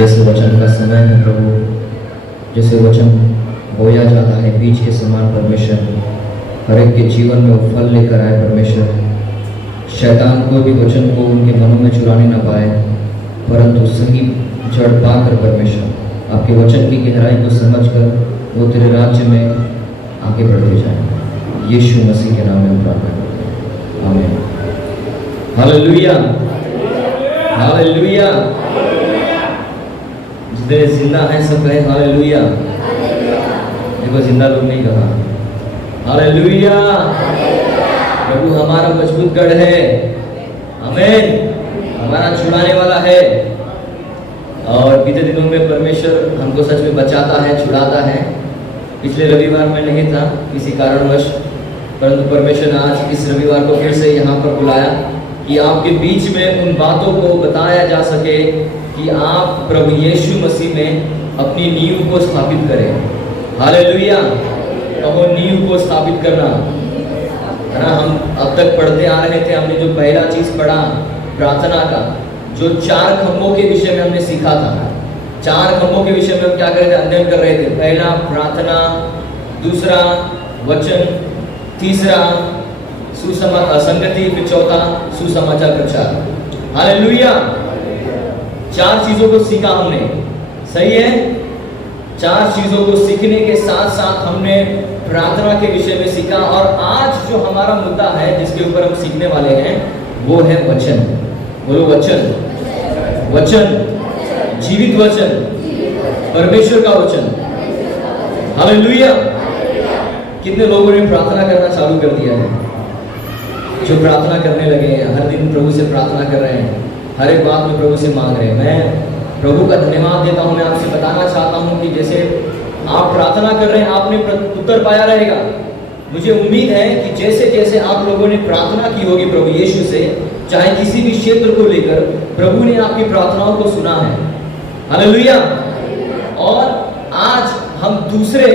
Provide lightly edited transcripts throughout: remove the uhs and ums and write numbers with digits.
जैसे वचन का समय है प्रभु, जैसे वचन बोया जाता है बीज के समान परमेश्वर, हर एक के जीवन में वो फल लेकर आए परमेश्वर। शैतान को भी वचन को उनके मनों में चुराने न पाए, परंतु सही जड़ पाकर परमेश्वर आपके वचन की गहराई को समझकर वो तेरे राज्य में आगे बढ़ते जाए। यीशु मसीह के नाम में प्रार्थना करते हैं, आमीन। Hallelujah, hallelujah. जितने जिंदा हैं सब कहें हालेलुया। देखो जिंदा लोग नहीं कहा हालेलुया। प्रभु हमारा मजबूत गढ़ है, आमीन। हमारा छुड़ाने वाला है। और बीते दिनों में परमेश्वर हमको सच में बचाता है, छुड़ाता है। पिछले रविवार में नहीं था किसी कारणवश, परंतु परमेश्वर ने आज इस रविवार को फिर से यहाँ पर बुलाया कि आपके बीच में उन बातों को बताया जा सके कि आप प्रभु यीशु मसीह में अपनी नींव को स्थापित करें। हालेलुया। कहो नींव को स्थापित करना, है ना। हम अब तक पढ़ते आ रहे थे, हमने जो पहला चीज पढ़ा प्रार्थना का, जो 4 खंभों के विषय में हमने सीखा था। 4 खंभों के विषय में हम क्या कर रहे थे, अध्ययन कर रहे थे। पहला प्रार्थना, दूसरा वचन, तीसरा संगति, फिर चौथा सुसमाचार प्रचार। हालेलुया। 4 चीजों को सीखा हमने, सही है। 4 चीजों को सीखने के साथ साथ हमने प्रार्थना के विषय में सीखा। और आज जो हमारा मुद्दा है जिसके ऊपर हम सीखने वाले हैं वो है वचन। बोलो वचन, वचन, जीवित वचन, परमेश्वर का वचन। हालेलुया। कितने लोगों ने प्रार्थना करना चालू कर दिया है, जो प्रार्थना करने लगे हैं, हर दिन प्रभु से प्रार्थना कर रहे हैं, हर एक बात में प्रभु से मांग रहे हैं। मैं प्रभु का धन्यवाद देता हूं। मैं आपसे बताना चाहता हूं कि जैसे आप प्रार्थना कर रहे हैं आपने उत्तर पाया रहेगा। मुझे उम्मीद है कि जैसे जैसे आप लोगों ने प्रार्थना की होगी प्रभु यीशु से, चाहे किसी भी क्षेत्र को लेकर, प्रभु ने आपकी प्रार्थनाओं को सुना है। हालेलुया। और आज हम दूसरे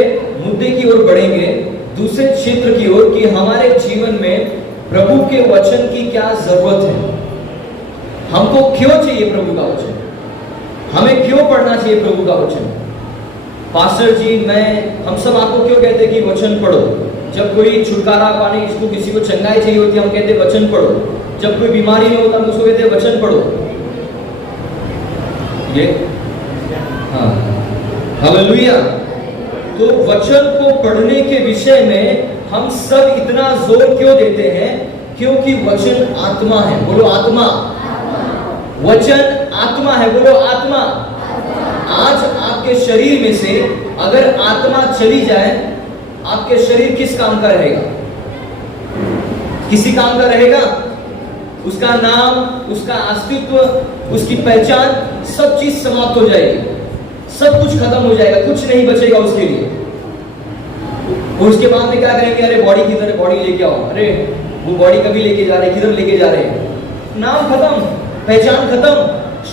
मुद्दे की ओर बढ़ेंगे, दूसरे क्षेत्र की ओर, कि हमारे जीवन में प्रभु के वचन की क्या जरूरत है। हमको क्यों चाहिए प्रभु का वचन, हमें क्यों पढ़ना चाहिए प्रभु का वचन। पास्टर जी, हम सब आपको क्यों कहते हैं कि वचन पढ़ो। जब कोई छुटकारा पाने, इसको किसी को चंगाई चाहिए होती है, हम कहते हैं वचन पढ़ो। जब कोई बीमारी नहीं होता, हम उसको कहते हैं वचन पढ़ो। ये हाँ, हालेलुया। तो वचन को पढ़ने के विषय में हम सब इतना जोर क्यों देते हैं? क्योंकि वचन आत्मा है। बोलो आत्मा। वचन आत्मा है। बोलो आत्मा। आज आपके शरीर में से अगर आत्मा चली जाए, आपके शरीर किस काम का रहेगा? किसी काम का रहेगा? उसका नाम, उसका अस्तित्व, उसकी पहचान, सब चीज समाप्त हो जाएगी, सब कुछ खत्म हो जाएगा, कुछ नहीं बचेगा उसके लिए। और उसके बाद में क्या करेंगे? अरे बॉडी किधर, बॉडी लेके आओ। अरे वो बॉडी कभी लेके जा रहे, किधर लेके जा रहे हैं? नाम खत्म, पहचान खत्म,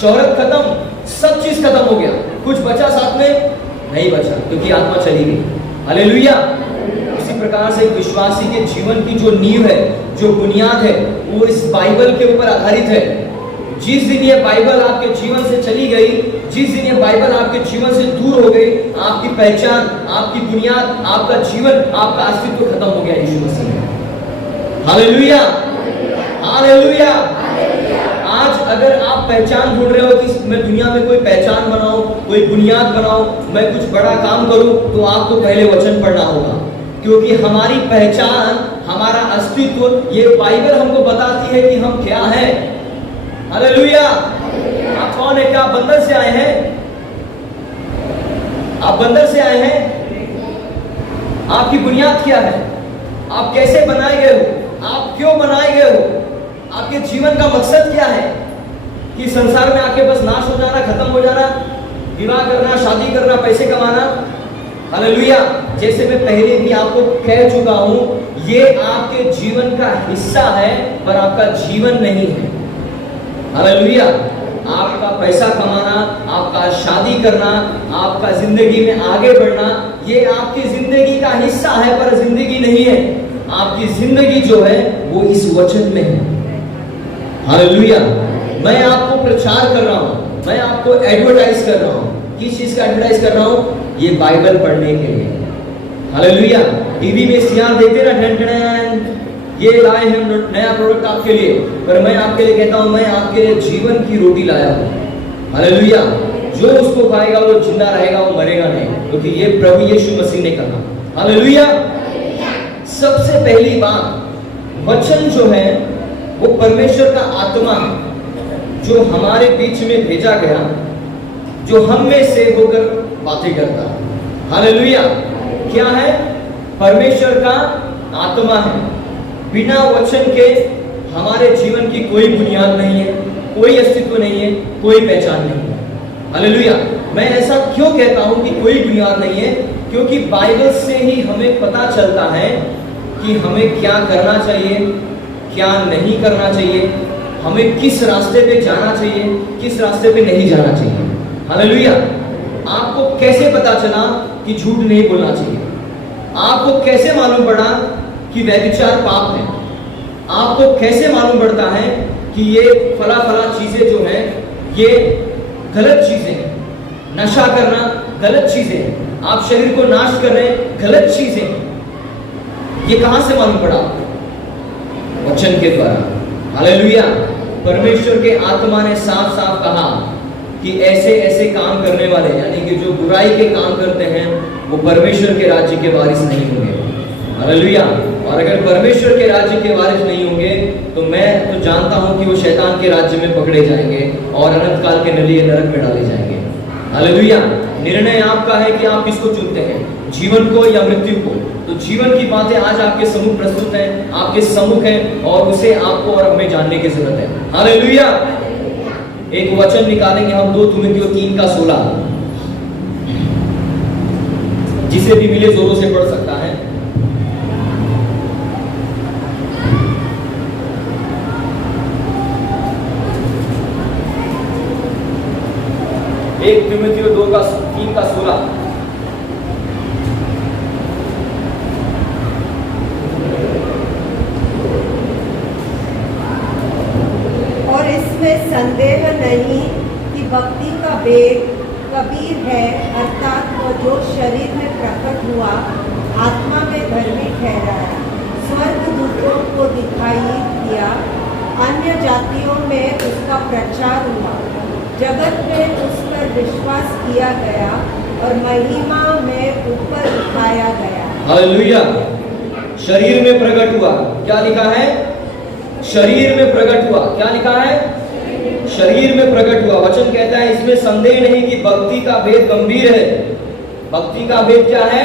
शोहरत खत्म, सब चीज खत्म हो गया, कुछ बचा साथ में? नहीं बचा, क्योंकि आत्मा चली गई। हालेलुया। इसी प्रकार से एक विश्वासी के जीवन की जो नींव है, जो बुनियाद है, वो इस बाइबल के ऊपर आधारित है। जिस दिन ये बाइबल आपके जीवन से चली गई, जिस दिन ये बाइबल आपके जीवन से दूर हो गई, आपकी पहचान, आपकी बुनियाद, आपका जीवन, आपका अस्तित्व खत्म हो गया यीशु मसीह में। Hallelujah, hallelujah. आज अगर आप पहचान ढूंढ रहे हो कि मैं दुनिया में कोई पहचान बनाऊं, कोई बुनियाद बनाऊं, मैं कुछ बड़ा काम करूं, तो आपको पहले वचन पढ़ना होगा। क्योंकि हमारी पहचान, हमारा अस्तित्व, ये बाइबल हमको बताती है कि हम क्या हैं। हालेलुया। आप कौन है? क्या बंदर से आए हैं? आप बंदर से आए हैं? आपकी बुनियाद क्या है? आप कैसे बनाए गए हो? आप क्यों बनाए गए हो? आपके जीवन का मकसद क्या है? कि संसार में आके बस नाश हो जाना, खत्म हो जाना, विवाह करना, शादी करना, पैसे कमाना? हालेलुया। जैसे मैं पहले भी आपको कह चुका हूं, ये आपके जीवन का हिस्सा है, पर आपका जीवन नहीं है। हालेलुया। आपका पैसा कमाना, आपका शादी करना, आपका जिंदगी में आगे बढ़ना, ये आपकी जिंदगी का हिस्सा है, पर जिंदगी नहीं है। आपकी जिंदगी जो है वो इस वचन में है। हालेलुया। मैं आपको प्रचार कर रहा हूं, मैं आपको एडवर्टाइज कर रहा हूँ। किस चीज का एडवर्टाइज कर रहा हूँ? ये बाइबल पढ़ने के लिए। हालेलुया। टीवी में सियार देखते ना, ढन ये लाए हैं नया प्रोडक्ट आपके लिए, पर मैं आपके लिए कहता हूँ, मैं आपके लिए जीवन की रोटी लाया हूँ। हालेलुया। जो उसको खाएगा वो जिंदा रहेगा, वो मरेगा नहीं, क्योंकि ये प्रभु यीशु मसीह ने कहा। हालेलुया। सबसे पहली बात, वचन जो है वो परमेश्वर का आत्मा है, जो हमारे बीच में भेजा गया, जो हम में से होकर बातें करता है। हालेलुया। क्या है? परमेश्वर का आत्मा है। बिना वचन के हमारे जीवन की कोई बुनियाद नहीं है, कोई अस्तित्व नहीं है, कोई पहचान नहीं है। हालेलुया। मैं ऐसा क्यों कहता हूं कि कोई बुनियाद नहीं है? क्योंकि बाइबल से ही हमें पता चलता है कि हमें क्या करना चाहिए, क्या नहीं करना चाहिए, हमें किस रास्ते पे जाना चाहिए, किस रास्ते पे नहीं जाना चाहिए। हालेलुया। आपको कैसे पता चला कि झूठ नहीं बोलना चाहिए? आपको कैसे मालूम पड़ा कि व्यभिचार पाप है? आपको कैसे मालूम पड़ता है कि ये फला फला चीजें जो है ये गलत चीजें हैं? नशा करना गलत चीजें हैं, आप शरीर को नाश कर रहे हैं, गलत चीजें हैं। ये कहां से मालूम पड़ा? वचन के द्वारा। हालेलुया। परमेश्वर के आत्मा ने साफ साफ कहा कि ऐसे ऐसे काम करने वाले, यानी कि जो बुराई के काम करते हैं, वो परमेश्वर के राज्य के वारिस नहीं होंगे। हालेलुया। और अगर परमेश्वर के राज्य के वारिस नहीं होंगे तो मैं तो जानता हूं कि वो शैतान के राज्य में पकड़े जाएंगे और अनंत काल के नली नरक में डाले जाएंगे। हालेलुया। निर्णय आपका है कि आप किसको चुनते हैं, जीवन को या मृत्यु को। तो जीवन की बातें आज आपके सम्मुख प्रस्तुत हैं, आपके सम्मुख हैं, और उसे आपको और हमें जानने की जरूरत है। हालेलुया। एक वचन निकालेंगे हम 2 तीमुथियुस 3:16, जिसे भी मिले जोरों से पढ़ सकता है। 1 तीमुथियुस 3:16। और इसमें संदेह नहीं कि भक्ति का वेग कबीर है, अर्थात वो जो शरीर में प्रकट हुआ, आत्मा में धर्मी ठहराया, स्वर्गदूतों को दिखाई दिया, अन्य जातियों में उसका प्रचार हुआ, जगत में उस पर विश्वास किया गया और महिमा में ऊपर उठाया गया। हालेलुया। शरीर में प्रकट हुआ, क्या लिखा है? शरीर में प्रकट हुआ। क्या लिखा है? शरीर में प्रकट हुआ। वचन कहता है इसमें संदेह नहीं कि भक्ति का भेद गंभीर है। भक्ति का भेद क्या है?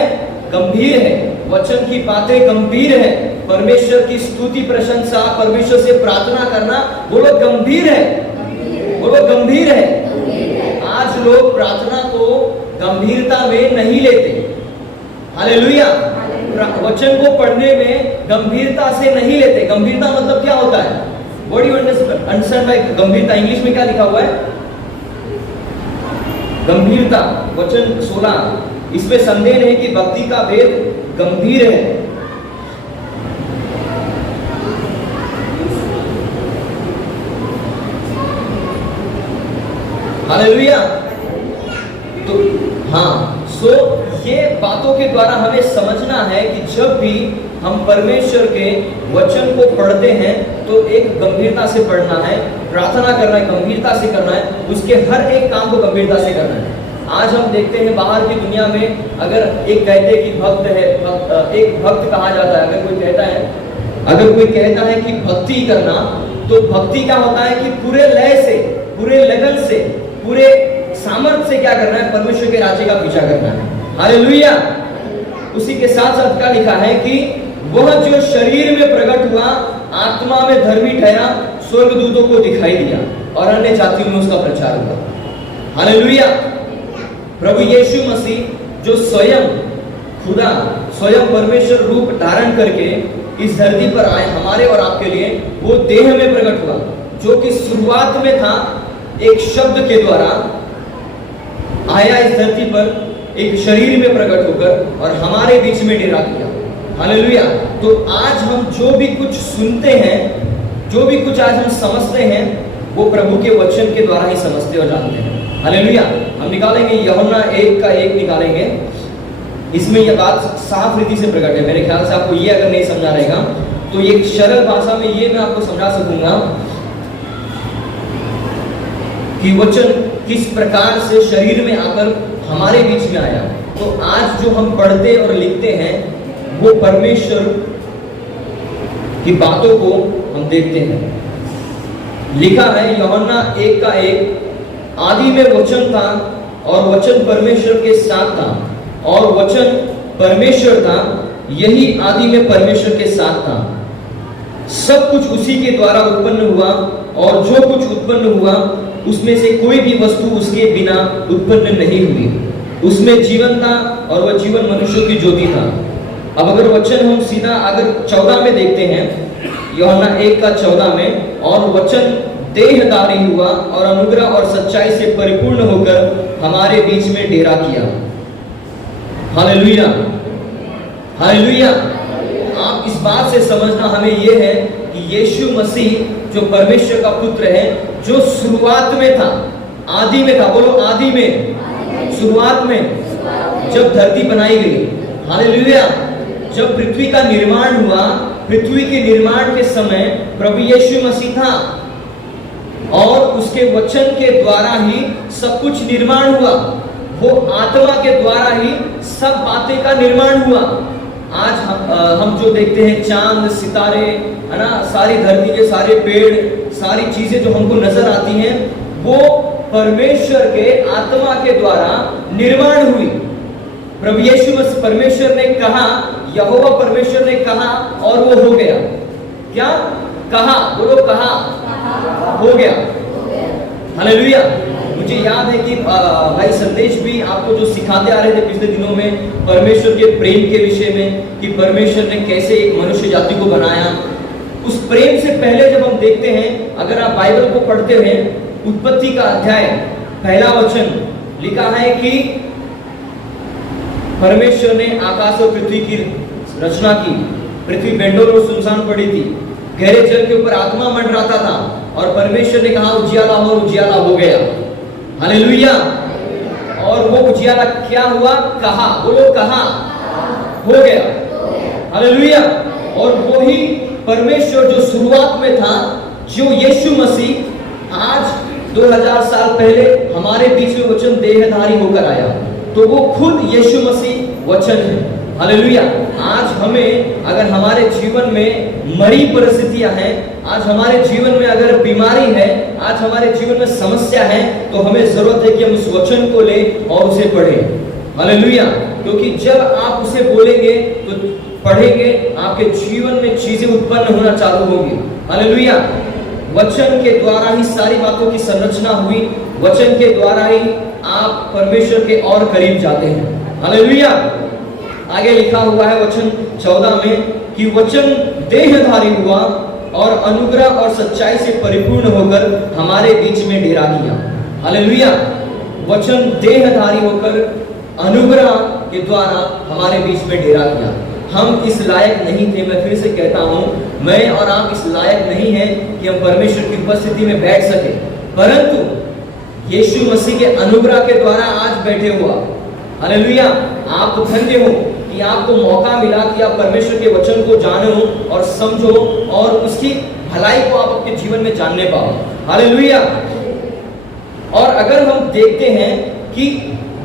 गंभीर है। वचन की बातें गंभीर है। परमेश्वर की स्तुति प्रशंसा, परमेश्वर से प्रार्थना करना, वो लोग गंभीर है, वो लोग गंभीर है। आज लोग प्रार्थना को गंभीरता में नहीं लेते। हालेलुया। वचन को पढ़ने में गंभीरता से नहीं लेते। गंभीरता मतलब क्या होता है? What do you understand by गंभीरता? इंग्लिश में क्या लिखा हुआ है? गंभीरता। वचन 16, इसमें संदेह नहीं कि भक्ति का भेद गंभीर है। हालेलुया। तो हाँ, सो ये बातों के द्वारा हमें समझना है कि जब भी हम परमेश्वर के वचन को पढ़ते हैं तो एक गंभीरता से पढ़ना है, प्रार्थना करना है, गंभीरता से करना है, उसके हर एक काम को गंभीरता से करना है। आज हम देखते हैं बाहर की दुनिया में, अगर एक कहते कि भक्त है, एक भक्त कहा जाता है, अगर कोई कहता है कि भक्ति करना, तो भक्ति क्या होता है कि पूरे लय से, पूरे लगन से, पूरे सामर्थ्य से क्या करना है? परमेश्वर के राज्य का पीछा करना है। हालेलुया। उसी के साथ साथ क्या लिखा है कि वह जो शरीर में प्रकट हुआ, आत्मा में धर्मी ठहरा, स्वर्गदूतों को दिखाई दिया और अन्य जातियों में उसका प्रचार हुआ। हालेलुया। प्रभु यीशु मसीह जो स्वयं खुदा, स्वयं परमेश्वर रूप धारण करके इस धरती पर आए हमारे और आपके लिए, वो देह में प्रकट हुआ, जो कि शुरुआत में था एक शब्द के द्वारा आया इस धरती पर, एक शरीर में प्रकट होकर और हमारे बीच में डेरा किया। हालेलुया। तो आज हम जो भी कुछ सुनते हैं, जो भी कुछ आज हम समझते हैं, वो प्रभु के वचन के द्वारा ही समझते और जानते हैं। हालेलुया। हम निकालेंगे यूहन्ना 1:1 निकालेंगे। इसमें यह बात साफ रीति से प्रकट है। मेरे ख्याल से आपको ये अगर नहीं समझा रहेगा तो एक सरल भाषा में ये मैं आपको समझा सकूंगा कि वचन किस प्रकार से शरीर में आकर हमारे बीच में आया। तो आज जो हम पढ़ते और लिखते हैं वो परमेश्वर की बातों को हम देखते हैं। लिखा है यूहन्ना 1:1, आदि में वचन था और वचन परमेश्वर के साथ था और वचन परमेश्वर था, यही आदि में परमेश्वर के साथ था। सब कुछ उसी के द्वारा उत्पन्न हुआ और जो कुछ उत्पन्न हुआ उसमें से कोई भी वस्तु उसके बिना उत्पन्न नहीं हुई। उसमें जीवन था और वह जीवन मनुष्यों की ज्योति था। अब अगर वचन हम सीधा अगर 14 में देखते हैं, यूहन्ना 1:14 में, और वचन देहधारी हुआ और अनुग्रह और सच्चाई से परिपूर्ण होकर हमारे बीच में डेरा किया। Hallelujah, hallelujah. आप इस बात से समझना हमें यह है कि यीशु मसीह जो परमेश्वर का पुत्र है, जो शुरुआत में था, आदि में था, बोलो आदि में, शुरुआत में, जब धरती बनाई गई, हालेलुया, जब पृथ्वी का निर्माण हुआ, पृथ्वी के निर्माण के समय प्रभु यीशु मसीह था और उसके वचन के द्वारा ही सब कुछ निर्माण हुआ। वो आत्मा के द्वारा ही सब बातें का निर्माण हुआ। आज हम जो देखते हैं चांद सितारे, है ना, सारी धरती के सारे पेड़, सारी चीजें जो हमको नजर आती हैं, वो परमेश्वर के आत्मा के द्वारा निर्माण हुई। प्रभु यीशु मसीह, परमेश्वर ने कहा, यहोवा परमेश्वर ने कहा और वो हो गया। क्या कहा? बोलो कहा, हो गया। हालेलुया। मुझे याद है कि भाई संदेश भी आपको जो सिखाते आ रहे थे पिछले दिनों में परमेश्वर के प्रेम के विषय में, कि परमेश्वर ने कैसे एक मनुष्य जाति को बनाया। उस प्रेम से पहले जब हम देखते हैं, अगर आप बाइबल को पढ़ते हैं, उत्पत्ति का अध्याय 1 वचन लिखा है कि परमेश्वर ने आकाश और पृथ्वी की रचना की। पृथ्वी बेंडोल और सुनसान पड़ी थी, गहरे जल के ऊपर आत्मा मंडराता था और परमेश्वर ने कहा उजियाला हो, और उजियाला हो गया। हालेलुया। और वो उजियाला क्या हुआ? कहा, बोलो कहा, हो गया। हालेलुया। और वो ही परमेश्वर जो शुरुआत में था, जो यीशु मसीह आज 2000 साल पहले हमारे बीच में वचन देहधारी होकर आया, तो वो खुद यीशु मसीह वचन है। हालेलुया। आज हमें अगर हमारे जीवन में मरी परिस्थितियां हैं, आज हमारे जीवन में अगर बीमारी है, आज हमारे जीवन में समस्या है, तो हमें जरूरत है कि हम उस वचन को ले और उसे पढ़ें। हालेलुया। क्योंकि जब आप उसे बोलेंगे तो पढ़ेंगे, आपके जीवन में चीजें उत्पन्न होना चालू होंगी। हालेलुया। वचन के द्वारा ही सारी बातों की संरचना हुई, वचन के द्वारा ही आप परमेश्वर के और करीब जाते हैं। हालेलुया। आगे लिखा हुआ है वचन 14 में कि वचन देहधारी हुआ और अनुग्रह और सच्चाई से परिपूर्ण होकर हमारे बीच में डेरा किया। हालेलुया। वचन देहधारी होकर अनुग्रह के द्वारा हमारे बीच में डेरा किया। हम इस लायक नहीं थे, मैं फिर से कहता हूं, मैं और आप इस लायक नहीं हैं कि हम परमेश्वर की उपस्थिति में बैठ सके, परंतु यीशु मसीह के अनुग्रह के द्वारा आज बैठे हुआ। हालेलुया। आप धन्य हो कि आपको मौका मिला कि आप परमेश्वर के वचन को जानो और समझो और उसकी भलाई को आप अपने जीवन में जानने पाओ। हालेलुया। और अगर हम देखते हैं कि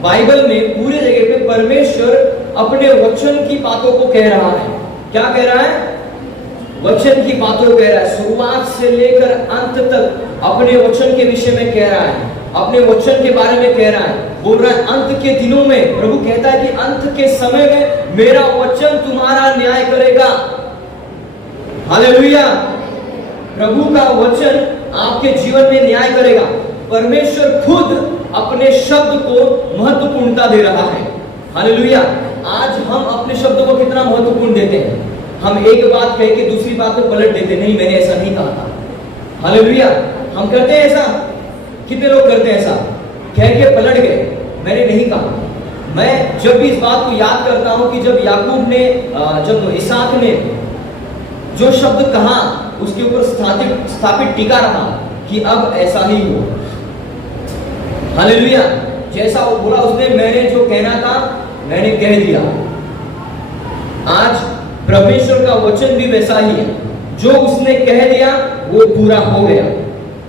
बाइबल में पूरे जगह पे परमेश्वर अपने वचन की बातों को कह रहा है। क्या कह रहा है? वचन की बातों को कह रहा है। शुरुआत से लेकर अंत तक अपने वचन के विषय में कह रहा है, अपने वचन के बारे में कह रहा है। बोल रहा है अंत के दिनों में, प्रभु कहता है कि अंत के समय में मेरा वचन तुम्हारा न्याय करेगा। हालेलुया। प्रभु का वचन आपके जीवन में न्याय करेगा। परमेश्वर खुद अपने शब्द को महत्वपूर्णता दे रहा है। हालेलुया। आज हम अपने शब्दों को कितना महत्वपूर्ण देते हैं। हम एक बात कह के दूसरी बात को पलट देते, नहीं मैंने ऐसा नहीं कहा था। हालेलुया। हम करते हैं ऐसा, कितने लोग करते हैं ऐसा, कह के पलट गए, मैंने नहीं कहा। मैं जब भी इस बात को याद करता हूं कि जब याकूब ने, जब इसहाक ने जो शब्द कहा उसके ऊपर स्थापित टिका रहा कि अब ऐसा ही हो। हालेलुया। जैसा वो बोला उसने, मैंने जो कहना था मैंने कह दिया। आज परमेश्वर का वचन भी वैसा ही है, जो उसने कह दिया वो पूरा हो गया।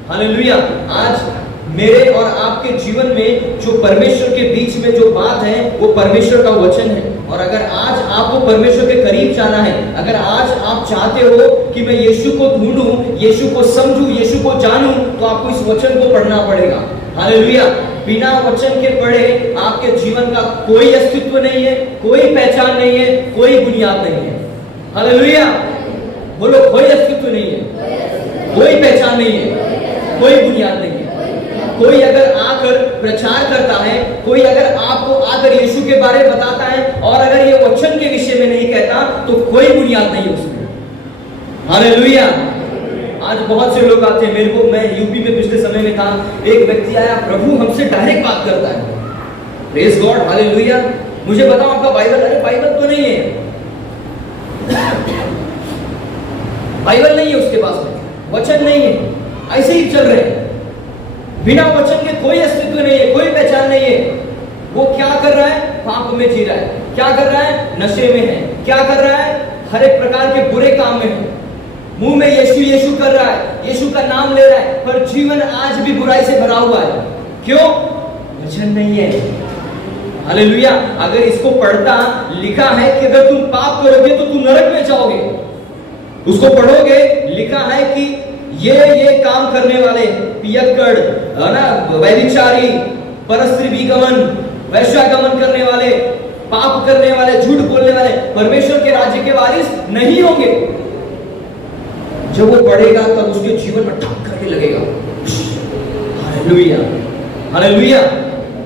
हालेलुया। आज मेरे और आपके जीवन में जो परमेश्वर के बीच में जो बात है वो परमेश्वर का वचन है। और अगर आज आपको परमेश्वर के करीब जाना है, अगर आज आप चाहते हो कि मैं यीशु को ढूंढूं, यीशु को समझूं, यीशु को जानूं, तो आपको इस वचन को पढ़ना पड़ेगा। हालेलुया। बिना वचन के पढ़े आपके जीवन का कोई अस्तित्व नहीं है, कोई पहचान नहीं है, कोई बुनियाद नहीं है। हालेलुया। बोलो, कोई अस्तित्व नहीं है, कोई पहचान नहीं है, कोई बुनियाद नहीं है। कोई अगर आकर प्रचार करता है, कोई अगर आपको आकर यीशु के बारे में बताता है और अगर ये वचन के विषय में नहीं कहता, तो कोई बुनियाद नहीं उसमें। हालेलुया। आज बहुत से लोग आते हैं मेरे को, मैं यूपी में पिछले समय में था, एक व्यक्ति आया, प्रभु हमसे डायरेक्ट बात करता है। Praise God. हालेलुया। मुझे बताओ आपका बाइबल? अरे बाइबल तो नहीं है, बाइबल नहीं है उसके पास में, वचन नहीं है, ऐसे ही चल रहे हैं। बिना वचन के कोई अस्तित्व नहीं है, कोई पहचान नहीं है। वो क्या कर रहा है? पाप में जी रहा है। क्या कर रहा है? नशे में है। क्या कर रहा है? हर एक प्रकार के बुरे काम में है। मुंह में यीशु यीशु कर रहा है, यीशु का नाम ले रहा है, पर जीवन आज भी बुराई से भरा हुआ है। क्यों? वचन नहीं है। हालेलुया। अगर इसको पढ़ता, लिखा है कि अगर तुम पाप करोगे तो तुम नरक में जाओगे। उसको पढ़ोगे, लिखा है कि ये काम करने वाले, पियक्कड़, है ना, व्यभिचारी, परस्त्री विगमन, वैश्यागमन करने वाले, पाप करने वाले, झूठ बोलने वाले परमेश्वर के राज्य के वारिस नहीं होंगे। जब वो पढ़ेगा तब उसके जीवन में ठक करके लगेगा। हालेलुया। हालेलुया।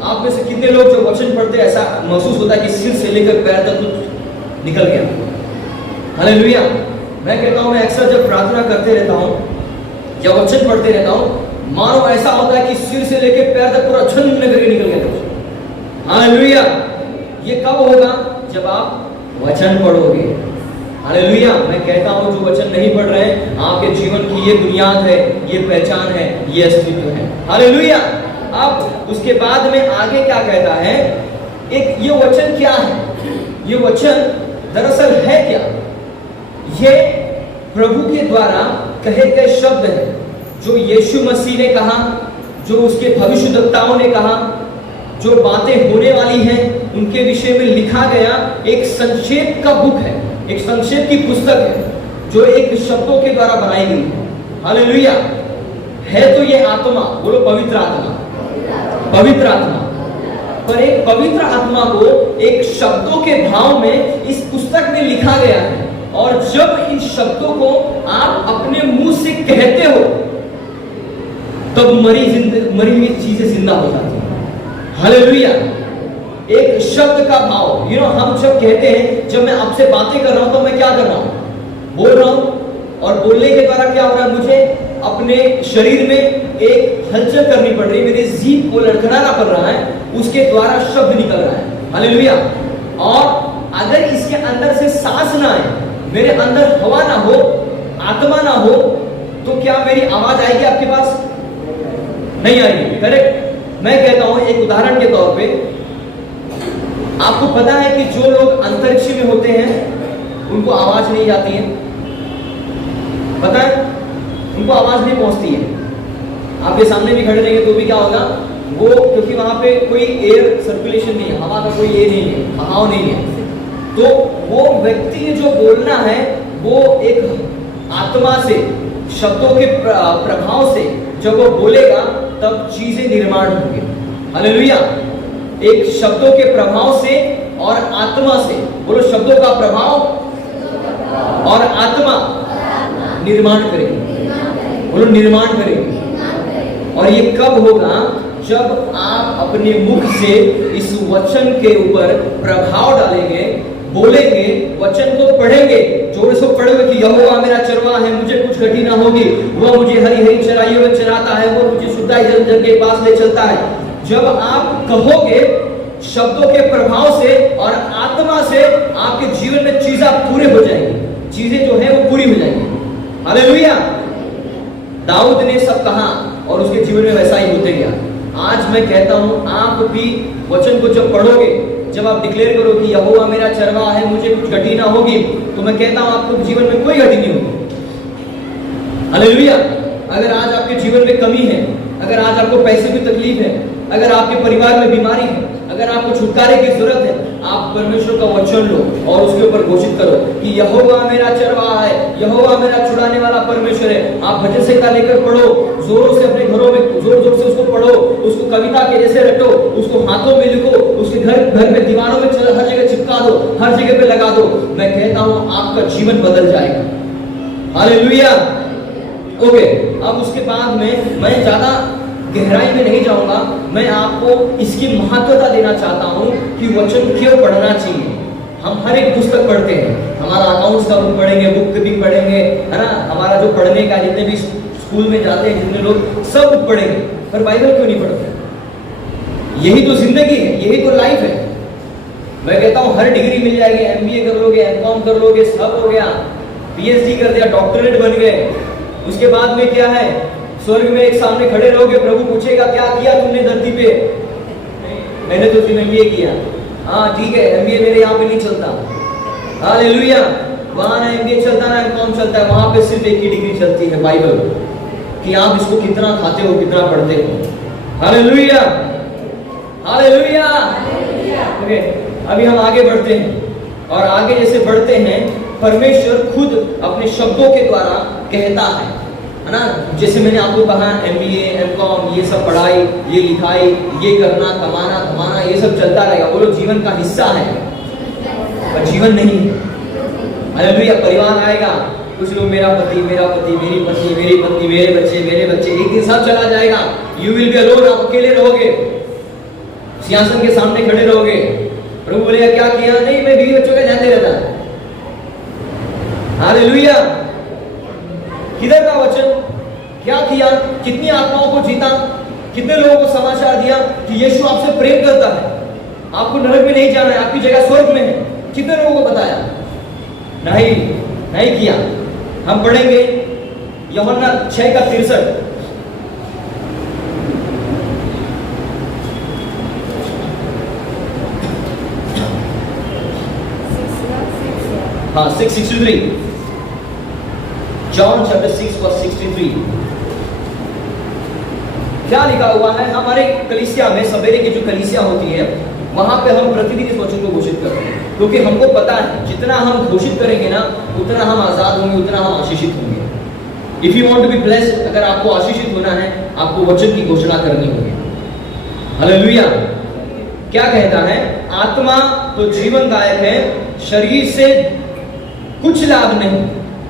आप में से कितने लोग जो वचन पढ़ते ऐसा महसूस होता है कि सिर से लेकर पैर तक कुछ निकल गया? हालेलुया। मैं कहता हूं, मैं अक्सर जब प्रार्थना करते रहता हूं या वचन पढ़ते रहता हूं, मानो ऐसा होता है कि सिर से लेकर पैर तक पूरा छन्न करके निकल गया। हालेलुया। ये कब होगा? जब आप वचन पढ़ोगे। हालेलुया। मैं कहता हूं, जो वचन नहीं पढ़ रहे हैं, आपके जीवन की ये बुनियाद है, ये पहचान है, ये अस्तित्व है। हालेलुया। अब उसके बाद में आगे क्या कहता है? एक ये वचन क्या है? ये वचन दरअसल है क्या? ये प्रभु के द्वारा कहे गए शब्द है, जो यीशु मसीह ने कहा, जो उसके भविष्यद्वक्ताओं ने कहा, जो बातें होने वाली हैं उनके विषय में लिखा गया एक संक्षेप का बुक है, एक संक्षेप की पुस्तक है, जो एक शब्दों के द्वारा बनाई गई है। हालेलुया। है तो ये आत्मा, बोलो पवित्र आत्मा, पवित्र आत्मा। पर एक पवित्र आत्मा को एक शब्दों के भाव में इस पुस्तक में लिखा गया है। और जब इन शब्दों को आप अपने मुंह से कहते हो, तब मरी हुई चीजें जिंदा हो जाती हैं। हालेलुया। एक शब्द का भाव, हम जब कहते हैं, जब मैं आपसे बातें कर रहा हूं तो मैं क्या कर रहा हूं? बोल रहा हूं। और बोलने के द्वारा क्या हो रहा है? मुझे अपने शरीर में एक हलचल करनी पड़ रही है, मेरे जीभ को लड़खड़ाना पड़ रहा है, उसके द्वारा शब्द निकल रहा है। हालेलुया। और अगर इसके अंदर से सांस ना आए, मेरे अंदर हवा ना हो, आत्मा ना हो, तो क्या मेरी आवाज आएगी आपके पास? नहीं आएगी। करेक्ट। मैं कहता हूं, एक उदाहरण के तौर पे, आपको पता है कि जो लोग अंतरिक्ष में होते हैं उनको आवाज नहीं जाती है, पता है? उनको आवाज नहीं पहुंचती है। आपके सामने भी खड़े रहेंगे तो भी क्या होगा? वो, क्योंकि वहां पे कोई एयर सर्कुलेशन नहीं है, हवा का कोई ये नहीं है, हवाओं नहीं है, तो वो व्यक्ति ने जो बोलना है वो एक आत्मा से, शब्दों के प्रभाव से जब वो बोलेगा तब चीजें निर्माण होंगे। हालेलुया। एक शब्दों के प्रभाव से और आत्मा से, बोलो शब्दों का प्रभाव और आत्मा निर्माण करेंगे, बोलो निर्माण करेंगे। और ये कब होगा? जब आप अपने मुख से इस वचन के ऊपर प्रभाव डालेंगे, बोलेंगे, वचन को पढ़ेंगे, जोर से पढ़ोगे कि यहोवा मेरा चरवाहा है, मुझे कुछ घटी ना होगी, वह मुझे हरी हरी चराइयों में चराता है, वो मुझे शुद्धाई जल के पास ले चलता है। जब आप कहोगे शब्दों के प्रभाव से और आत्मा से, आपके जीवन में चीजें पूरे हो जाएंगी, चीजें जो है वो पूरी हो जाएंगी। हालेलुया। दाऊद ने सब कहा और उसके जीवन में वैसा ही होते गया। आज मैं कहता हूं, आप भी वचन को जब पढ़ोगे, जब आप डिक्लेयर करो कि यहोवा मेरा चरवाहा है, मुझे कुछ घटी ना होगी, तो मैं कहता हूं आपको जीवन में कोई घटी नहीं होगी। हालेलुया। अगर आज आपके जीवन में कमी है, अगर आज आपको पैसे की तकलीफ है, अगर आपके परिवार में बीमारी है, अगर आपको छुटकारे की जरूरत है, आप परमेश्वर का वचन लो और उसके ऊपर घोषित करो कि यहोवा मेरा चरवाहा है, यहोवा मेरा छुड़ाने वाला परमेश्वर है। आप भजन संहिता लेकर पढ़ो, जोरों से अपने घरों में जोर जोर से उसको पढ़ो, उसको कविता के जैसे रटो, उसको हाथों में लिखो, उसके घर में दीवारों में हर जगह चिपका दो, हर जगह पे लगा दो। मैं कहता हूं आपका जीवन बदल जाएगा। हालेलुया। ओके, अब उसके बाद में मैं ज्यादा गहराई में नहीं जाऊंगा, मैं आपको इसकी महत्वता देना चाहता हूं कि वचन क्यों पढ़ना चाहिए। हम हर एक पुस्तक पढ़ते हैं, हमारा अकाउंट्स का बुक पढ़ेंगे, बुक भी पढ़ेंगे, है ना, हमारा जो पढ़ने का, जितने भी स्कूल में जाते हैं जितने लोग, सब बुक पढ़ेंगे, पर बाइबल क्यों नहीं पढ़ते? यही तो जिंदगी है, यही तो लाइफ है। मैं कहता हूं हर डिग्री मिल जाएगी, MBA कर लोगे, MCOM कर लोगे, सब हो गया, PhD कर दिया, डॉक्टरेट बन गए, उसके बाद में क्या है, स्वर्ग में एक सामने खड़े रहोगे, प्रभु पूछेगा क्या किया तुमने धरती पे? मैंने तो सिर्फ MBA किया। हाँ ठीक है, MBA मेरे यहाँ पे नहीं चलता। हालेलुया। वहां ना MBA चलता ना MCOM चलता है, वहां पे सिर्फ एक ही डिग्री चलती है, बाइबल, कि आप इसको कितना खाते हो, कितना पढ़ते हो। Hallelujah, hallelujah. ओके, अभी हम आगे बढ़ते हैं, और आगे जैसे बढ़ते हैं, परमेश्वर खुद अपने शब्दों के द्वारा कहता है ना। जैसे मैंने आपको कहा, MBA MCOM ये सब पढ़ाई, ये लिखाई, ये करना, कमाना धमाना, ये सब चलता रहेगा, वो लोग जीवन का हिस्सा है, पर जीवन नहीं है। हालेलुया। परिवार आएगा, कुछ लोग मेरा पति, मेरी पत्नी, मेरी पत्नी, मेरे बच्चे, एक दिन सब चला जाएगा। यू विल बी अलोन, आप अकेले रहोगे, सिंहासन के सामने खड़े रहोगे। प्रभु बोलेगा क्या किया? नहीं, मैं बीवी बच्चों का ध्यान दे रहा था। हालेलुया। किधर का वचन? क्या किया? कितनी आत्माओं को जीता, कितने लोगों को समाचार दिया कि यीशु आपसे प्रेम करता है, आपको नरक में नहीं जाना है, आपकी जगह स्वर्ग में है। कितने लोगों को बताया? नहीं किया। हम पढ़ेंगे यूहन्ना 6:63। हाँ, 6:63। John chapter 6:63। क्या लिखा हुआ है? हमारे कलीसिया में, सवेरे की जो कलीसिया होती है, वहां पे हम प्रतिदिन इस वचन को घोषित करते हैं, क्योंकि हमको पता है जितना हम घोषित करेंगे ना, उतना हम आजाद होंगे, उतना हम आशीषित होंगे। If you want to be blessed, अगर आपको आशीषित होना है, आपको वचन की घोषणा करनी होगी। हालेलुया। क्या कहता है? आत्मा तो जीवनदायक है, शरीर से कुछ लाभ नहीं।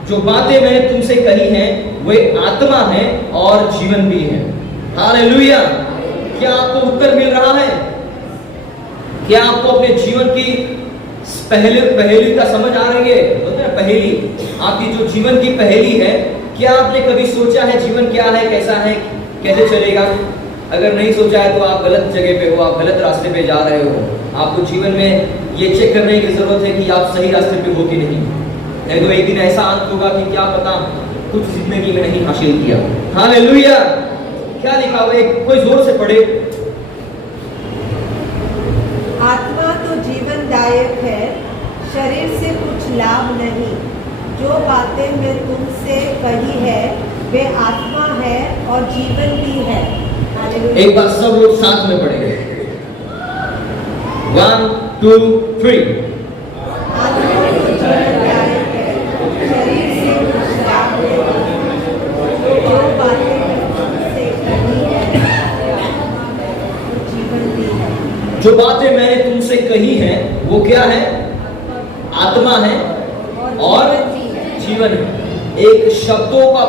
जो बातें मैंने तुमसे कही हैं, वे आत्मा है और जीवन भी है। हालेलुया। क्या आपको उत्तर मिल रहा है? क्या आपको अपने जीवन की पहेली का समझ आ रही है? होता है पहेली, आपकी जो जीवन की पहेली है, क्या आपने कभी सोचा है जीवन क्या है, कैसा है, कैसे चलेगा? अगर नहीं सोचा है तो आप गलत जगह पे हो, आप गलत रास्ते पे जा रहे हो। आपको जीवन में ये चेक करने की जरूरत है कि आप सही रास्ते पे हो कि नहीं। नहीं तो एक दिन ऐसा अंत होगा कि क्या पता कुछ जिंदगी में नहीं हासिल किया। हालेलुया। क्या लिखा हुआ है? कोई जोर से पढ़े। आत्मा तो जीवनदायक है, शरीर से कुछ लाभ नहीं। जो बातें मैं तुमसे कही है, वे आत्मा है और जीवन भी है। एक बार सब लोग साथ में पढ़ेंगे। 1 2 3। आत्मा तो जीवनदायक है, शरीर से कुछ लाभ नहीं। जो बातें मैं तुमसे कही है, जीवन भी है। जो बातें मैंने तुमसे कही है, वो क्या है? आत्मा है और जीवन है। एक शब्दों का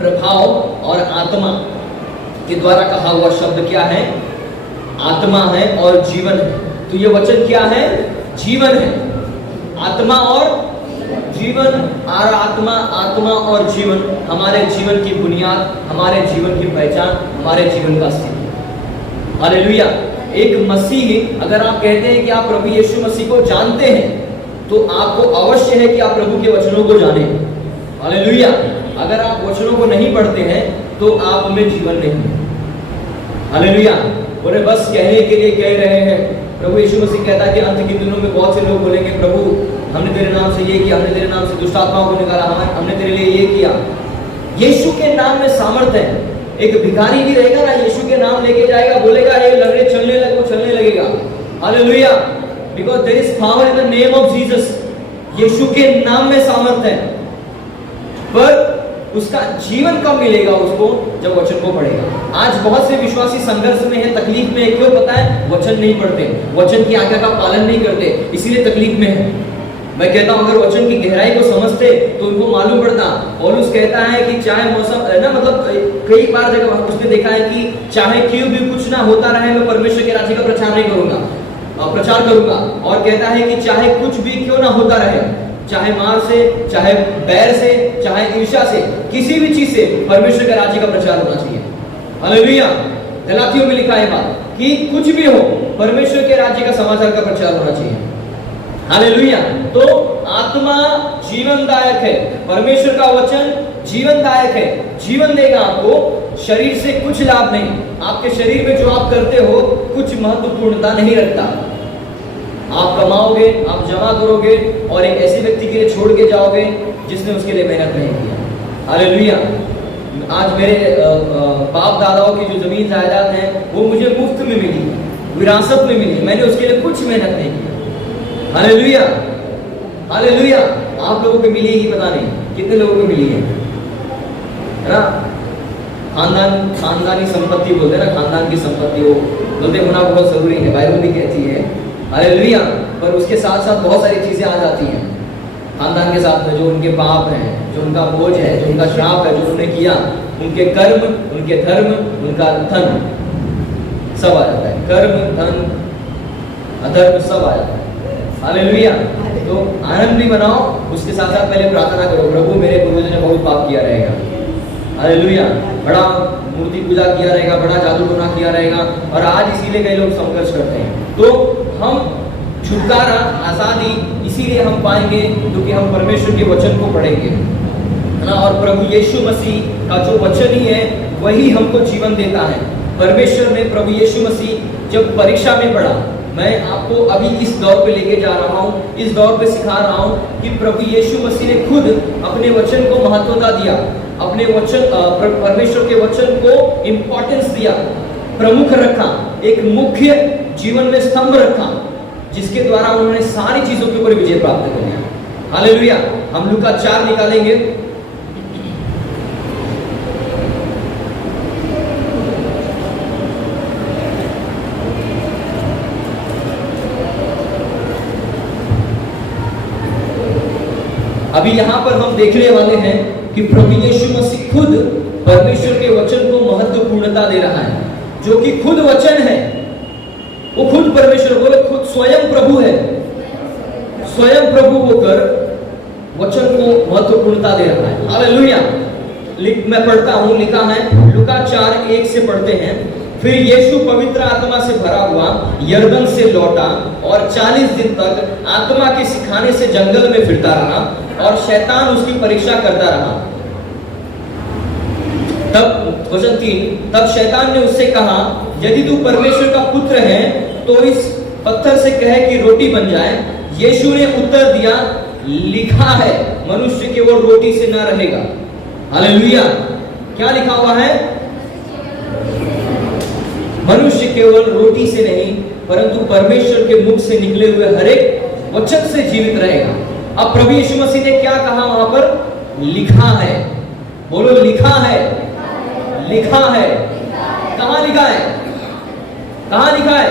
प्रभाव और आत्मा के द्वारा कहा हुआ शब्द क्या है? आत्मा है और जीवन है। तो ये वचन क्या है? जीवन है। आत्मा और जीवन, आत्मा और जीवन हमारे जीवन की बुनियाद, हमारे जीवन की पहचान, हमारे जीवन का सीधा। हालेलुया। एक मसीही, अगर आप कहते हैं कि आप प्रभु यीशु मसीह को जानते हैं, तो आपको अवश्य है कि आप प्रभु के वचनों को जानें। हालेलुया। अगर आप वचनों को नहीं पढ़ते हैं, तो आप में जीवन नहीं। हालेलुया। बोले बस कहने के लिए कह रहे हैं। प्रभु यीशु मसीह कहता है कि अंत के दिनों में बहुत से लोग बोलेंगे, प्रभु हमने तेरे नाम से ये किया, हमने तेरे नाम से दुष्ट आत्माओं को निकाला, हमने तेरे लिए ये किया। यीशु के नाम में सामर्थ्य है। एक भिखारी भी रहेगा ना, यीशु के नाम लेके जाएगा, बोलेगा ये लंगड़े चलने लगे, वो चलने लगेगा। Hallelujah. Because there is power in the name of Jesus. यीशु के नाम में सामर्थ्य है। पर उसका जीवन कब मिलेगा उसको? जब वचन को पढ़ेगा। आज बहुत से विश्वासी संघर्ष में है, तकलीफ में है। क्यों? पता है, वचन नहीं पढ़ते, वचन की आज्ञा का पालन नहीं करते, इसीलिए तकलीफ में है। मैं कहता हूं अगर वचन की गहराई को समझते तो उनको मालूम पड़ता। पौलुस कहता है कि चाहे मौसम है ना, मतलब कई बार जगह उसने देखा है कि चाहे क्यों भी कुछ ना होता रहे, मैं परमेश्वर के राज्य का प्रचार नहीं करूंगा, प्रचार करूंगा। और कहता है कि चाहे कुछ भी क्यों ना होता रहे, चाहे मार से, चाहे बैर से, चाहे ईर्ष्या से, किसी भी चीज से परमेश्वर के राज्य का प्रचार होना चाहिए। हालेलुया। गलातियों में लिखा है बात कि कुछ भी हो, परमेश्वर के राज्य का समाचार का प्रचार होना चाहिए। हालेलुया। तो आत्मा जीवनदायक है, परमेश्वर का वचन जीवनदायक है, जीवन देगा आपको। शरीर से कुछ लाभ नहीं। आपके शरीर में जो आप करते हो कुछ महत्वपूर्णता नहीं रखता। आप कमाओगे, आप जमा करोगे और एक ऐसे व्यक्ति के लिए छोड़ के जाओगे जिसने उसके लिए मेहनत नहीं किया। हालेलुया। आज मेरे बाप दादाओं की जो जमीन जायदाद है वो मुझे मुफ्त में मिली, विरासत में मिली, मैंने उसके लिए कुछ मेहनत नहीं की। हालेलुया। हालेलुया। आप लोगों को मिली ही पता नहीं, कितने लोगों को मिली है ना? खानदानी संपत्ति बोलते हैं ना, खानदान की संपत्ति वो बोलते होना बहुत जरूरी है, बाइबल भी कहती है। हालेलुया। पर उसके साथ साथ बहुत सारी चीजें आ जाती हैं खानदान के साथ में, जो उनके पाप हैं, जो उनका बोझ है, जो उनका श्राप है, जो उन्होंने किया, उनके कर्म, उनके धर्म, उनका धन सब आ जाता है। कर्म, धन, अधर्म सब आ जाता है। हालेलुया। तो आनंद भी मनाओ, उसके साथ साथ पहले प्रार्थना करो, प्रभु मेरे पूर्वजों ने बहुत पाप किया रहेगा। हालेलुया। बड़ा मूर्ति पूजा किया रहेगा, बड़ा जादू टोना किया रहेगा, और आज इसीलिए कई लोग संघर्ष करते हैं। तो हम छुटकारा, आजादी इसीलिए हम पाएंगे क्योंकि हम परमेश्वर के वचन को पढ़ेंगे, है ना? और प्रभु यीशु मसीह का जो वचन ही है वही हमको जीवन देता है। परमेश्वर ने प्रभु यीशु मसीह जब परीक्षा में पढ़ा, मैं आपको अभी इस दौर पे लेके जा रहा हूँ, इस दौर पे सिखा रहा हूँ कि प्रभु यीशु मसीह ने खुद अपने वचन को महत्वता दिया, अपने वचन, परमेश्वर के वचन को इंपॉर्टेंस दिया, प्रमुख रखा, एक मुख्य जीवन में स्तंभ रखा, जिसके द्वारा उन्होंने सारी चीजों के ऊपर विजय प्राप्त कर लिया। हालेलुया। हम लूका 4 निकालेंगे। अभी यहाँ पर हम देखने वाले हैं कि प्रभु यीशु मसीह खुद परमेश्वर के वचन को महत्वपूर्णता दे रहा है, जो कि खुद वचन है, वो खुद परमेश्वर, बोले खुद स्वयं प्रभु है, स्वयं प्रभु होकर वचन को महत्वपूर्णता दे रहा है। हालेलुया। मैं पढ़ता हूं, लिखा है लूका 4:1 से पढ़ते हैं। फिर यीशु पवित्र आत्मा से भरा हुआ यरदन से लौटा और 40 दिन तक आत्मा के सिखाने से जंगल में फिरता रहा और शैतान उसकी परीक्षा करता रहा। तब वचन 3, तब शैतान ने उससे कहा, यदि तू परमेश्वर का पुत्र है तो इस पत्थर से कहे कि रोटी बन जाए। यीशु ने उत्तर दिया, लिखा है मनुष्य केवल रोटी से न रहेगा। हालेलुया। क्या लिखा हुआ है? मनुष्य केवल रोटी से नहीं परंतु परमेश्वर के मुख से निकले हुए हर एक वचन से जीवित रहेगा। अब प्रभु यीशु मसीह ने क्या कहा वहां पर? लिखा है। बोलो लिखा है, लिखा है। कहां लिखा है? कहां लिखा है?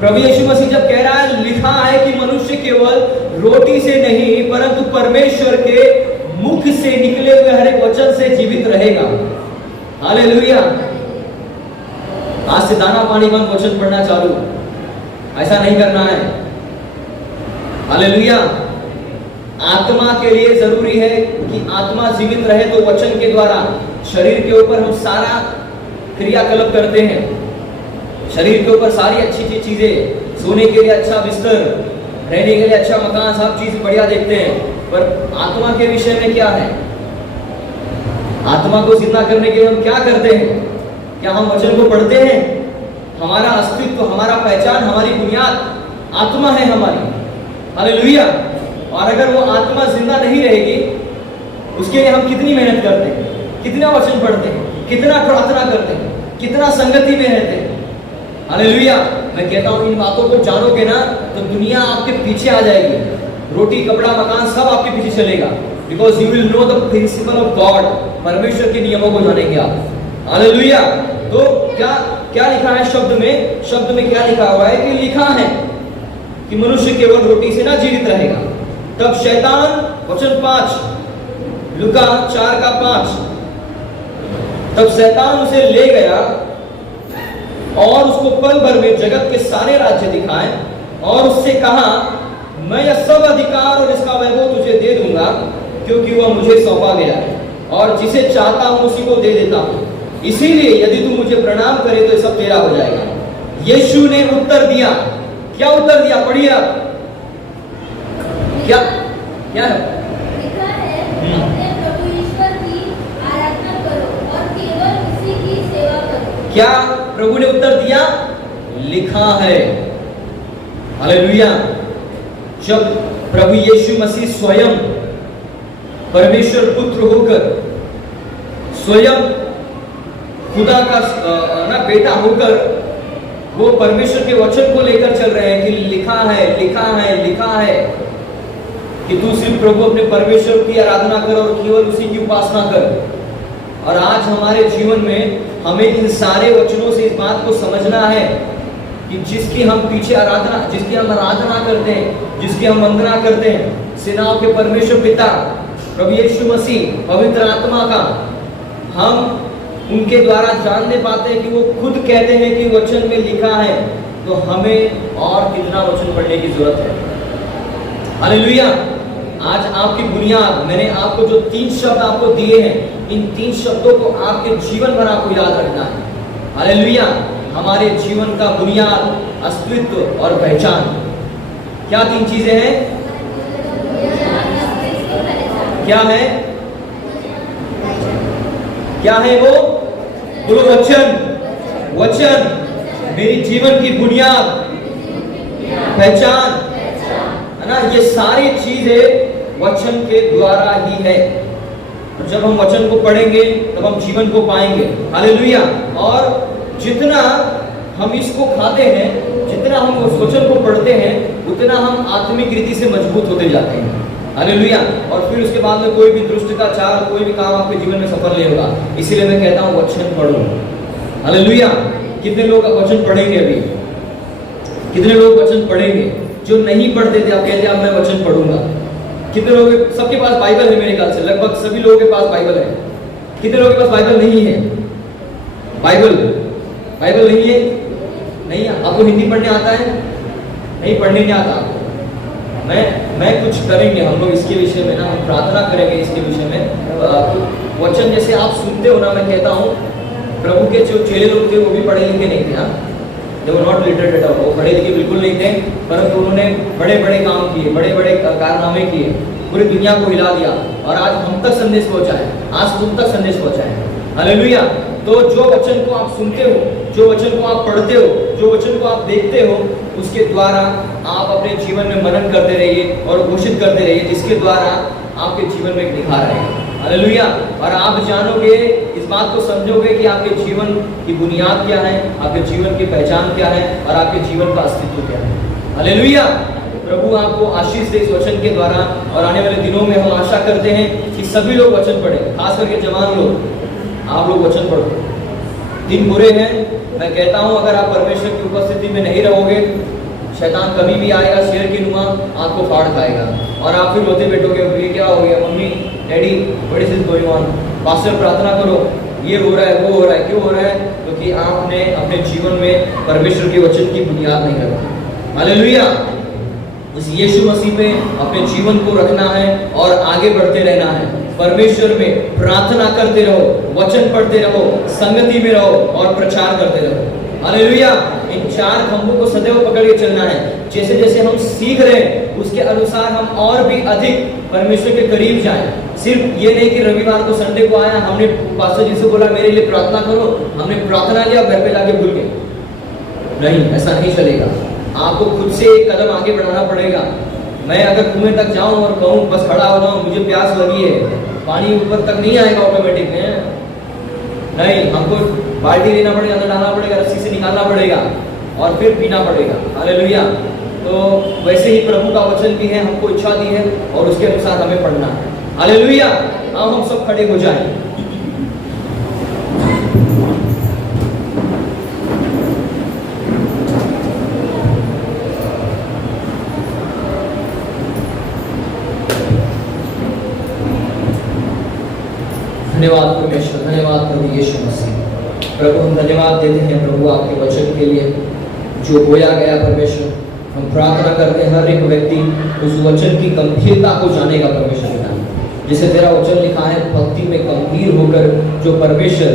प्रभु यीशु मसीह जब कह रहा है लिखा है कि मनुष्य केवल रोटी से नहीं परंतु परमेश्वर के मुख से निकले हुए हर एक वचन से जीवित रहेगा। हालेलुया। आज से दाना पानी बंद, वचन पढ़ना चालू, ऐसा नहीं करना है। हालेलुया। आत्मा के लिए जरूरी है कि आत्मा जीवित रहे, तो वचन के द्वारा शरीर के ऊपर हम सारा क्रियाकलाप करते हैं, शरीर के ऊपर सारी अच्छी चीजें, सोने के लिए अच्छा बिस्तर, रहने के लिए अच्छा मकान, सब चीज बढ़िया देखते हैं। पर आत्मा के विषय में क्या है? आत्मा को जिंदा करने के लिए हम क्या करते हैं? क्या हम वचन को पढ़ते हैं? हमारा अस्तित्व, हमारा पहचान, हमारी बुनियाद आत्मा है हमारी। हालेलुया। और अगर वो आत्मा जिंदा नहीं रहेगी, उसके लिए हम कितनी मेहनत करते हैं, कितना वचन पढ़ते हैं, कितना प्रार्थना करते हैं, कितना संगति में रहते हैं। हालेलुया। मैं कहता हूं इन बातों को जानोगे ना तो दुनिया आपके पीछे आ जाएगी। रोटी, कपड़ा, मकान सब आपके पीछे चलेगा। Because you will know the principle of God. परमेश्वर के नियमों को जानेंगे आप। हालेलुया। तो क्या क्या लिखा है शब्द में? शब्द में क्या लिखा हुआ है? कि लिखा है कि मनुष्य केवल रोटी से ना जीवित रहेगा। तब शैतान, वचन 5, लूका 4:5, तब शैतान उसे ले गया और उसको पल भर में जगत के सारे राज्य दिखाए और उससे कहा, मैं यह सब अधिकार और इसका वैभव तुझे दे दूंगा, क्योंकि वह मुझे सौंपा गया है और जिसे चाहता हूं उसी को दे देता हूं। इसीलिए यदि तू मुझे प्रणाम करे तो सब तेरा हो जाएगा। यीशु ने उत्तर दिया। क्या उत्तर दिया? पढ़िए आप। क्या क्या है? लिखा है, अपने प्रभु ईश्वर की आराधना करो और केवल उसी की सेवा करो। क्या प्रभु ने उत्तर दिया? लिखा है। हालेलुया। जब प्रभु यीशु मसीह स्वयं परमेश्वर पुत्र होकर, स्वयं खुदा का ना बेटा होकर, वो परमेश्वर के वचन को लेकर चल रहे हैं कि लिखा है, लिखा है, लिखा है कि तू सिर्फ प्रभु अपने परमेश्वर की आराधना कर और केवल उसी की उपासना कर। और आज हमारे जीवन में हमें इन सारे वचनों से इस बात को समझना है कि जिसकी हम पीछे आराधना, जिसकी हम आराधना करते हैं, जिसकी हम वंदना करते हैं, सेनाओं के परमेश्वर पिता प्रभु यीशु मसीह, पवित्र आत्मा का, हम उनके द्वारा जानने पाते हैं कि वो खुद कहते हैं कि वचन में लिखा है। तो हमें और कितना वचन पढ़ने की जरूरत है। हालेलुया। आज आपकी बुनियाद, मैंने आपको जो 3 शब्द आपको दिए हैं, इन 3 शब्दों को आपके जीवन भर आपको याद रखना है। हालेलुया। हमारे जीवन का बुनियाद, अस्तित्व और पहचान, क्या 3 चीजें हैं? क्या है? क्या है वो? बोलो वचन। वचन मेरी जीवन की बुनियाद, पहचान, है ना। ये सारी चीजें वचन के द्वारा ही है। जब हम वचन को पढ़ेंगे तब हम जीवन को पाएंगे। हालेलुया। और जितना हम इसको खाते हैं, जितना हम उस वचन को पढ़ते हैं, उतना हम आत्मिक रीति से मजबूत होते जाते हैं। हालेलुया। और फिर उसके बाद में कोई भी दुष्ट का चाल, कोई भी काम आपके जीवन में सफल नहीं होगा। इसीलिए मैं कहता हूँ वचन पढ़ो। हालेलुया। कितने लोग वचन पढ़ेंगे? अभी कितने लोग वचन पढ़ेंगे? जो नहीं पढ़ते थे, आप कहते हैं अब मैं वचन पढ़ूंगा। कितने लोग? सबके पास बाइबल है मेरे ख्याल से, लगभग सभी लोगों के पास बाइबल है। कितने लोगों के पास बाइबल नहीं है? बाइबल नहीं है? नहीं। आपको हिंदी पढ़ने आता है? नहीं, पढ़ने नहीं आता आपको। मैं कुछ करेंगे हम लोग इसके विषय में ना, हम प्रार्थना करेंगे इसके विषय में। वचन जैसे आप सुनते हो ना, मैं कहता हूँ प्रभु के जो चेले लोग थे वो भी पढ़े लिखे नहीं थे। हाँ, they were not literate at all। वो पढ़े लिखे बिल्कुल नहीं थे, परंतु उन्होंने बड़े बड़े काम किए, बड़े बड़े कारनामे किए, पूरी दुनिया को हिला दिया और आज हम तक संदेश पहुंचा है, आज तुम तक संदेश पहुंचा है। हालेलुया। तो जो वचन को आप सुनते हो, जो वचन को आप पढ़ते हो, जो वचन को आप देखते हो, उसके द्वारा आप अपने जीवन में मनन करते रहिए और घोषित करते रहिए, जिसके द्वारा आपके जीवन में एक निखार आएगा। हालेलुया। और आप जानोगे, इस बात को समझोगे कि आपके जीवन की बुनियाद क्या है, आपके जीवन की पहचान क्या है और आपके जीवन का अस्तित्व क्या है। हालेलुया। प्रभु आपको आशीष दे इस वचन के द्वारा। और आने वाले दिनों में हम आशा करते हैं कि सभी लोग वचन पढ़ें, खास करके जवान लोग, आप लोग वचन पढ़ो। दिन बुरे हैं, मैं कहता हूं अगर आप परमेश्वर की उपस्थिति में नहीं रहोगे, शैतान कभी भी आएगा, शेर की नुमा आपको फाड़ खाएगा और आप फिर रोते बैठोगे, ये क्या हो गया mummy, daddy, what is going on? Pastor प्रार्थना करो, ये हो रहा है, वो हो रहा है। क्यों हो रहा है? क्योंकि आपने अपने जीवन में परमेश्वर के वचन की बुनियाद नहीं रखी। हालेलुया। उस यीशु मसीह पे अपने जीवन को रखना है और आगे बढ़ते रहना है। परमेश्वर में प्रार्थना करते रहो, वचन पढ़ते रहो, संगति में रहो और प्रचार करते रहो। हालेलुया। इन 4 खंभों को सदैव पकड़ के चलना है। जैसे जैसे हम सीख रहे हैं उसके अनुसार हम और भी अधिक परमेश्वर के करीब जाएं। सिर्फ ये नहीं कि रविवार को संडे को आया, हमने पास्टर जी से बोला मेरे लिए प्रार्थना करो, हमने प्रार्थना लिया, घर पे लाके भूल गए। नहीं, ऐसा नहीं चलेगा। आपको खुद से एक कदम आगे बढ़ाना पड़ेगा। मैं अगर कुएं तक जाऊं और कहूं बस खड़ा हो जाऊं, मुझे प्यास लगी है, पानी ऊपर तक नहीं आएगा ऑटोमेटिक में। नहीं, हमको बाल्टी लेना पड़ेगा, अंदर डालना पड़ेगा, रस्सी से निकालना पड़ेगा और फिर पीना पड़ेगा। हालेलुया। तो वैसे ही प्रभु का वचन भी है, हमको इच्छा दी है और उसके अनुसार हमें पढ़ना है। हालेलुया। अब हम सब खड़े हो जाएं। धन्यवाद परमेश्वर, धन्यवाद प्रभु यीशु मसीह। प्रभु हम धन्यवाद देते हैं प्रभु आपके वचन के लिए जो बोया गया। परमेश्वर हम प्रार्थना करते हैं हर एक व्यक्ति उस वचन की गंभीरता को जानेगा परमेश्वर के नाम। जिसे तेरा वचन लिखा है, भक्ति में गंभीर होकर जो परमेश्वर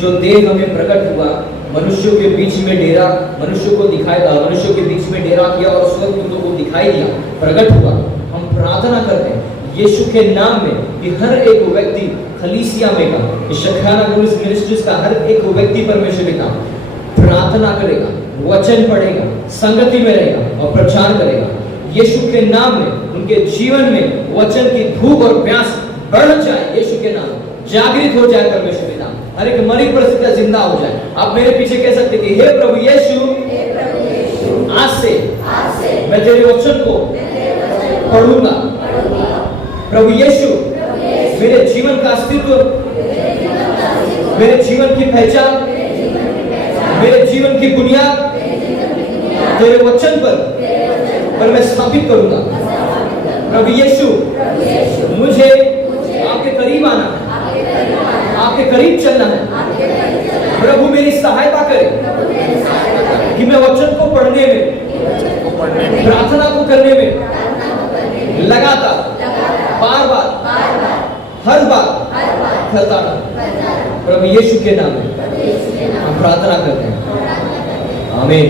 जो देह हमें प्रकट हुआ, मनुष्यों के बीच में डेरा, मनुष्यों को दिखाया, मनुष्यों के बीच में डेरा किया और स्वर्गदूतों को दिखाई दिया, प्रकट हुआ। हम प्रार्थना करते हैं यीशु के नाम में कि हर एक व्यक्ति खलीसिया में का शखाना मिनिस्ट्रीज का हर एक व्यक्ति परमेश्वर के नाम प्रार्थना करेगा, वचन पढ़ेगा, संगति में रहेगा और प्रचार करेगा। यीशु के नाम में उनके जीवन में वचन की भूख और प्यास बढ़ जाए। यीशु के नाम जागृत हो जाए परमेश्वर के नाम। हर एक मरी परिस्थिति जिंदा हो जाए। आप मेरे पीछे कह सकते कि हे प्रभु यीशु, आज से मैं तेरे वचन को पढ़ूंगा। प्रभु यीशु, मेरे जीवन का अस्तित्व, मेरे जीवन की पहचान, मेरे जीवन की बुनियाद तेरे वचन पर मैं स्थापित करूंगा। प्रभु यीशु, मुझे आपके करीब आना है, आपके करीब चलना है। प्रभु मेरी सहायता करे कि मैं वचन को पढ़ने में, प्रार्थना को करने में लगातार बार बार हर बार करता रहूं। प्रभु यीशु के नाम में हम प्रार्थना करते हैं। आमीन।